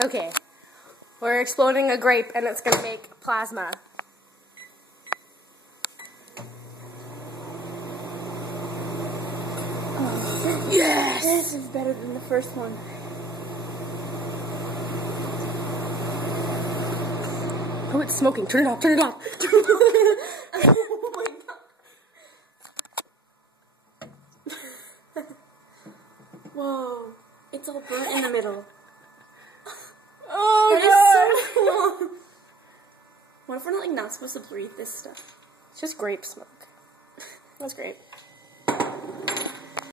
Okay. We're exploding a grape and it's gonna make plasma. Oh, yes! This is better than the first one. Oh, it's smoking. Turn it off, turn it off. Oh my god. Whoa. It's all burnt in the middle. Oh, that is so cool. What if we're not supposed to breathe this stuff? It's just grape smoke. That's great.